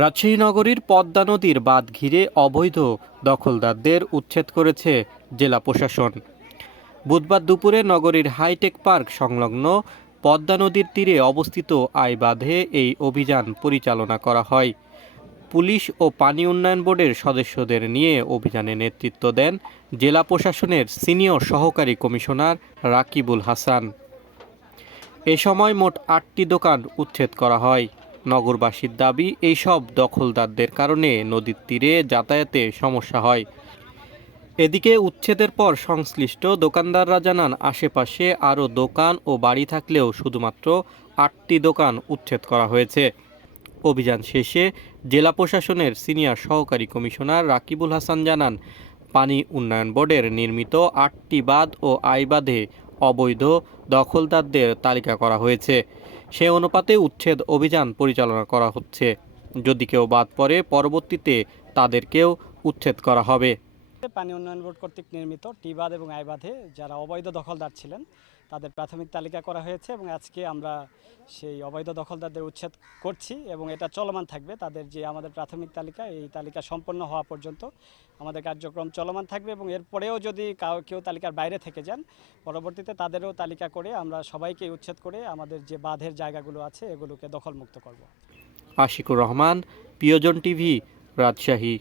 রাজশাহী নগরীর পদ্মা নদীর বাঁধ ঘিরে অবৈধ দখলদারদের উচ্ছেদ করেছে জেলা প্রশাসন। বুধবার দুপুরে নগরীর হাইটেক পার্ক সংলগ্ন পদ্মা নদীর তীরে অবস্থিত আই বাঁধে এই অভিযান পরিচালনা করা হয়। পুলিশ ও পানি উন্নয়ন বোর্ডের সদস্যদের নিয়ে অভিযানে নেতৃত্ব দেন জেলা প্রশাসনের সিনিয়র সহকারী কমিশনার রাকিবুল হাসান। এ সময় মোট ৮টি দোকান উচ্ছেদ করা হয়। নগরবাসীর দাবি, এইসব দখলদারদের কারণে নদীর তীরে যাতায়াতে সমস্যা হয়। এদিকে উচ্ছেদের পর সংশ্লিষ্ট দোকানদাররা জানান, আশেপাশে আরও দোকান ও বাড়ি থাকলেও শুধুমাত্র ৮টি দোকান উচ্ছেদ করা হয়েছে। অভিযান শেষে জেলা প্রশাসনের সিনিয়র সহকারী কমিশনার রাকিবুল হাসান জানান, পানি উন্নয়ন বোর্ডের নির্মিত ৮টি বাঁধ ও আই বাঁধে অবৈধ দখলদারদের তালিকা করা হয়েছে। সে অনুপাতে উচ্ছেদ অভিযান পরিচালনা করা হচ্ছে। যদি কেউ বাদ পড়ে, পরবর্তীতে তাদেরকেও উচ্ছেদ করা হবে। পানি উন্নয়ন বোর্ড কর্তৃক নির্মিত টি বাঁধ এবং আই বাঁধে যারা অবৈধ দখলদার ছিলেন তাদের প্রাথমিক তালিকা করা হয়েছে এবং আজকে আমরা সেই অবৈধ দখলদারদের উচ্ছেদ করছি এবং এটা চলমান থাকবে। তাদের যে আমাদের প্রাথমিক তালিকা, এই তালিকা সম্পন্ন হওয়া পর্যন্ত আমাদের কার্যক্রম চলমান থাকবে এবং এরপরেও যদি কেউ তালিকার বাইরে থেকে যান, পরবর্তীতে তাদেরও তালিকা করে আমরা সবাইকে উচ্ছেদ করে আমাদের যে বাঁধের জায়গাগুলো আছে এগুলোকে দখলমুক্ত করব। আশিকুর রহমান, প্রিয়জন টিভি, রাজশাহী।